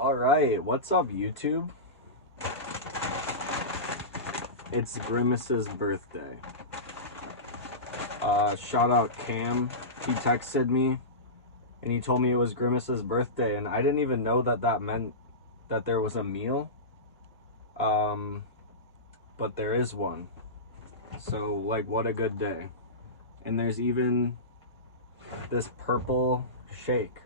All right, what's up, YouTube? It's Grimace's birthday. Shout out Cam. He texted me and he told me it was Grimace's birthday, and I didn't even know that that meant that there was a meal. But there is one. So, like, what a good day. And there's even this purple shake.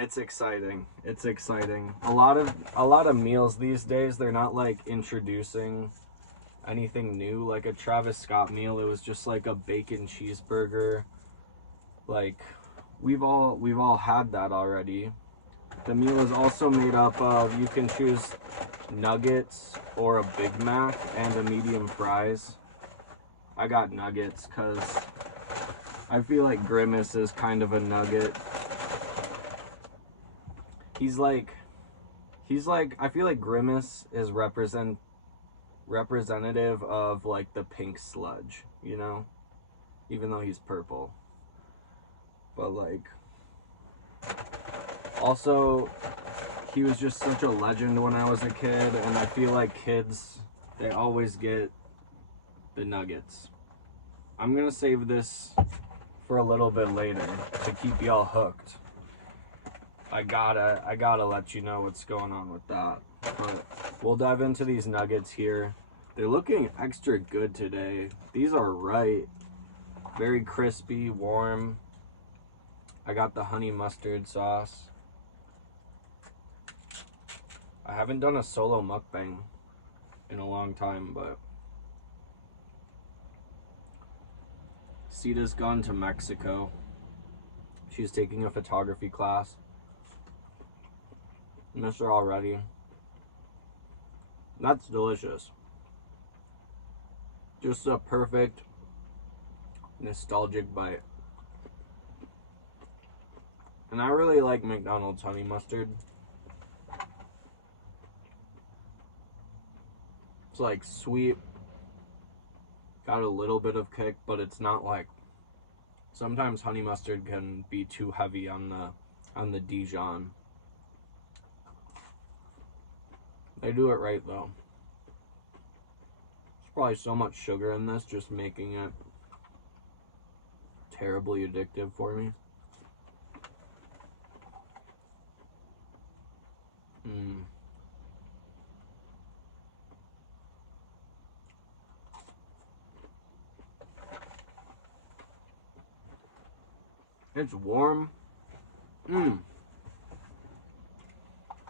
It's exciting. It's exciting. A lot of meals these days, they're not like introducing anything new. Like a Travis Scott meal, it was just like a bacon cheeseburger. Like we've all had that already. The meal is also made up of, you can choose nuggets or a Big Mac and a medium fries. I got nuggets because I feel like Grimace is kind of a nugget. He's like, I feel like Grimace is representative of like the pink sludge, you know? Even though he's purple. But like, also, he was just such a legend when I was a kid, and I feel like kids, they always get the nuggets. I'm gonna save this for a little bit later to keep y'all hooked. I gotta let you know what's going on with that. But we'll dive into these nuggets here. They're looking extra good today. These are right. Very crispy, warm. I got the honey mustard sauce. I haven't done a solo mukbang in a long time, but Sita's gone to Mexico. She's taking a photography class. Miss her already. That's delicious. Just a perfect nostalgic bite. And I really like McDonald's honey mustard. It's like sweet, got a little bit of kick, but it's not like, sometimes honey mustard can be too heavy on the Dijon. They do it right though. There's probably so much sugar in this, just making it terribly addictive for me. It's warm.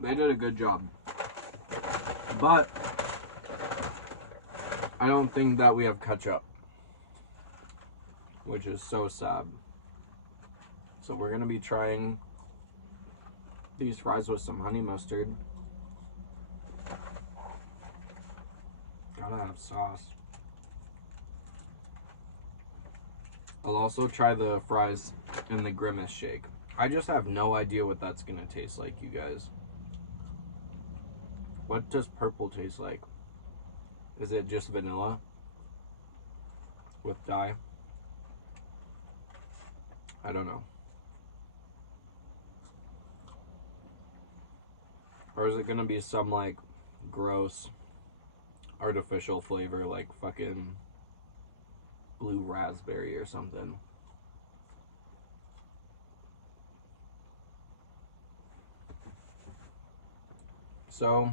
They did a good job. But I don't think that we have ketchup, which is so sad. So we're gonna be trying these fries with some honey mustard. Gotta have sauce. I'll also try the fries in the Grimace shake. I just have no idea what that's gonna taste like, you guys. What does purple taste like? Is it just vanilla with dye? I don't know. Or is it gonna be some like gross artificial flavor like fucking blue raspberry or something? So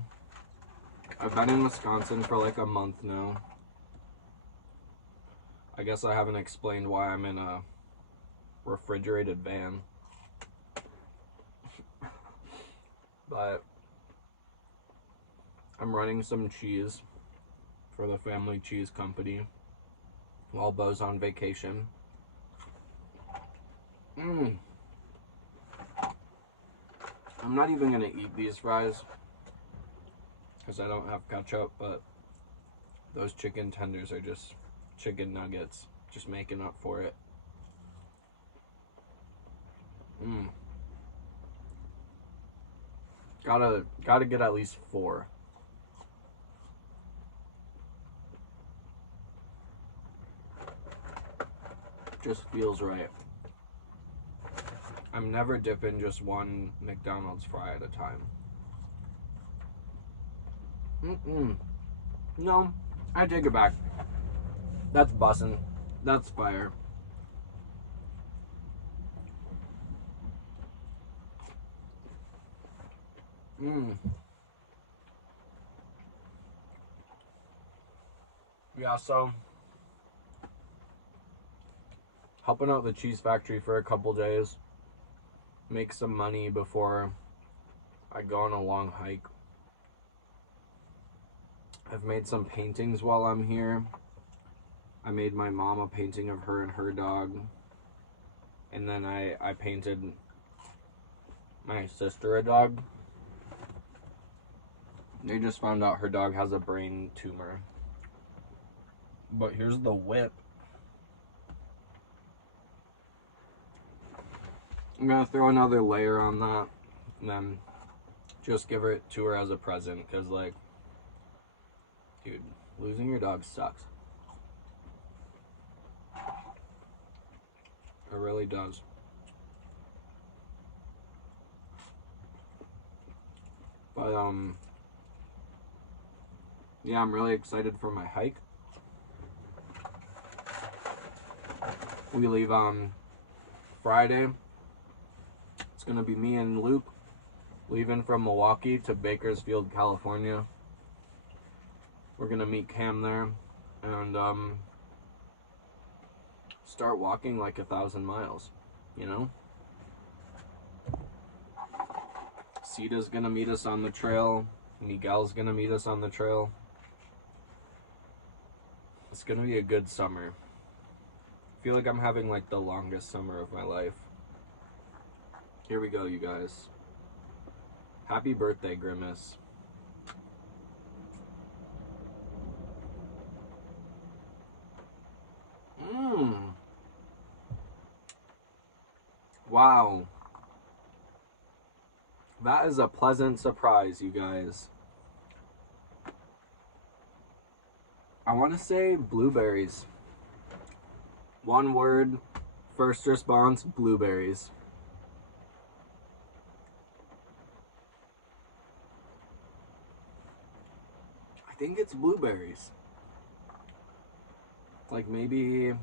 I've been in Wisconsin for like a month now. I guess I haven't explained why I'm in a refrigerated van. But I'm running some cheese for the family cheese company while Bo's on vacation. I'm not even gonna eat these fries because I don't have ketchup, but those chicken tenders are just chicken nuggets, just making up for it. Gotta get at least 4. Just feels right. I'm never dipping just one McDonald's fry at a time. No, I take it back. That's bussin'. That's fire. Yeah, so helping out the cheese factory for a couple days. Make some money before I go on a long hike. I've made some paintings while I'm here. I made my mom a painting of her and her dog. And then I painted my sister a dog. They just found out her dog has a brain tumor. But here's the whip. I'm gonna throw another layer on that and then just give it to her as a present, because, like, dude, losing your dog sucks. It really does. But yeah, I'm really excited for my hike. We leave on Friday. It's gonna be me and Luke leaving from Milwaukee to Bakersfield, California. We're gonna meet Cam there and start walking like 1,000 miles, you know? Sita's gonna meet us on the trail. Miguel's gonna meet us on the trail. It's gonna be a good summer. I feel like I'm having like the longest summer of my life. Here we go, you guys. Happy birthday, Grimace. Wow. That is a pleasant surprise, you guys. I want to say blueberries. One word, first response, blueberries. I think it's blueberries. Like maybe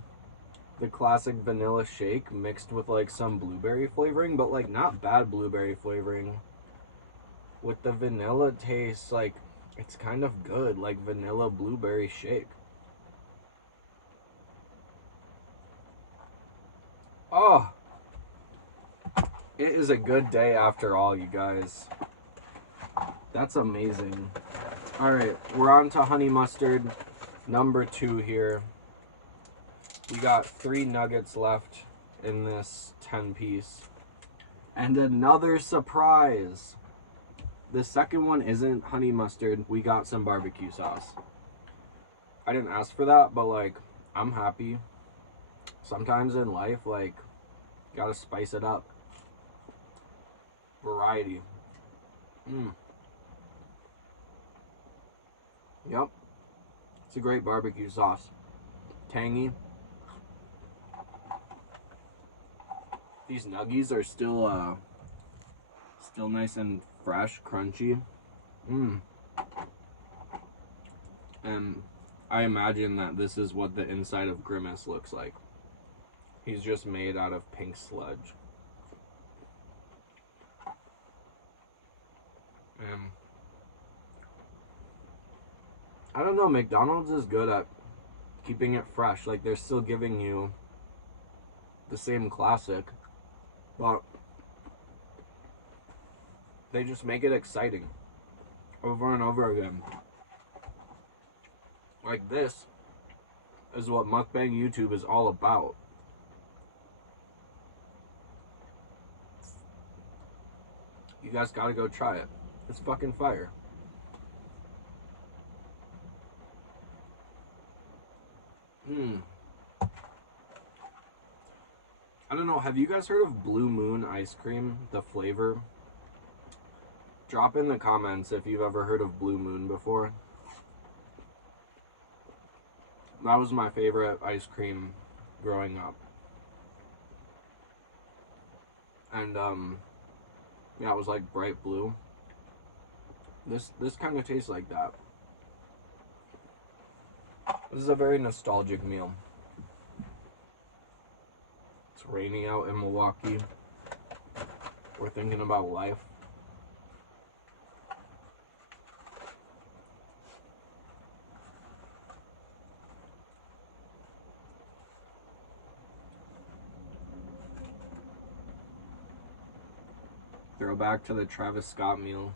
the classic vanilla shake mixed with like some blueberry flavoring, but like not bad blueberry flavoring. With the vanilla taste, like it's kind of good, like vanilla blueberry shake. Oh, it is a good day after all, you guys. That's amazing. All right, we're on to honey mustard number 2 here. We got 3 nuggets left in this 10-piece. And another surprise. The second one isn't honey mustard. We got some barbecue sauce. I didn't ask for that, but like, I'm happy. Sometimes in life, like, gotta spice it up. Variety. Yep. It's a great barbecue sauce. Tangy. These nuggies are still nice and fresh, crunchy. And I imagine that this is what the inside of Grimace looks like. He's just made out of pink sludge. I don't know, McDonald's is good at keeping it fresh. Like, they're still giving you the same classic, but they just make it exciting over and over again. Like, this is what Mukbang YouTube is all about. You guys gotta go try it. It's fucking fire. I don't know, have you guys heard of Blue Moon ice cream, the flavor? Drop in the comments if you've ever heard of Blue Moon before. That was my favorite ice cream growing up. And yeah, it was like bright blue. This kind of tastes like that. This is a very nostalgic meal. It's rainy out in Milwaukee. We're thinking about life. Throwback to the Travis Scott meal.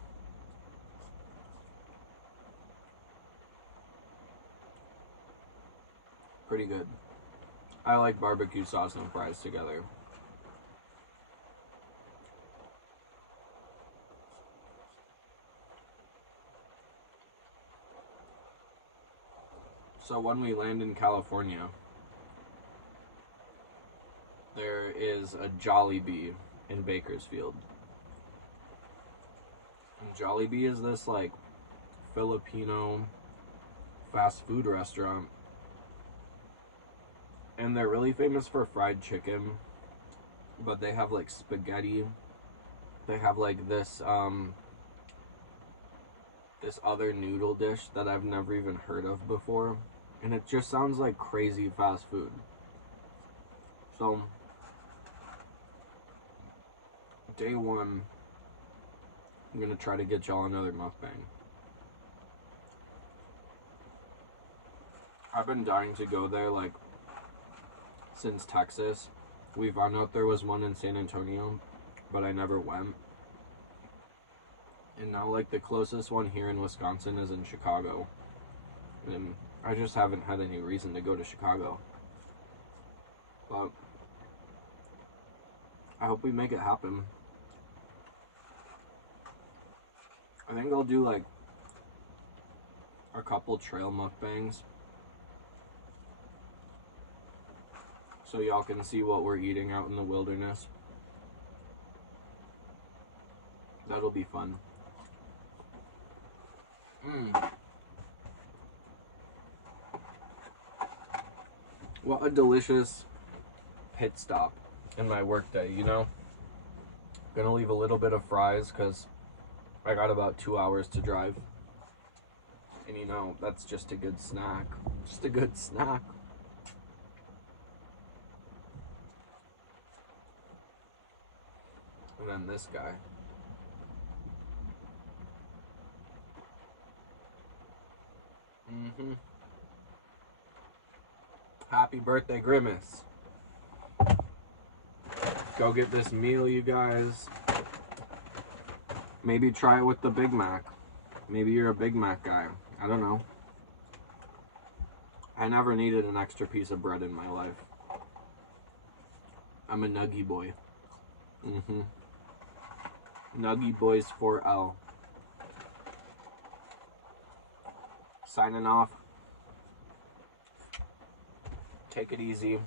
Pretty good. I like barbecue sauce and fries together. So when we land in California, there is a Jollibee in Bakersfield. And Jollibee is this like Filipino fast food restaurant. And they're really famous for fried chicken, but they have like spaghetti. They have like this this other noodle dish that I've never even heard of before, and it just sounds like crazy fast food. So day one, I'm gonna try to get y'all another mukbang. I've been dying to go there like since Texas. We found out there was one in San Antonio, but I never went. And now like the closest one here in Wisconsin is in Chicago. And I just haven't had any reason to go to Chicago. But I hope we make it happen. I think I'll do like a couple trail mukbangs, so y'all can see what we're eating out in the wilderness. That'll be fun. What a delicious pit stop in my workday, you know? Gonna leave a little bit of fries because I got about 2 hours to drive. And you know, that's just a good snack. Just a good snack. And then this guy. Happy birthday, Grimace. Go get this meal, you guys. Maybe try it with the Big Mac. Maybe you're a Big Mac guy. I don't know. I never needed an extra piece of bread in my life. I'm a nuggy boy. Nuggy boys 4L. Signing off. Take it easy.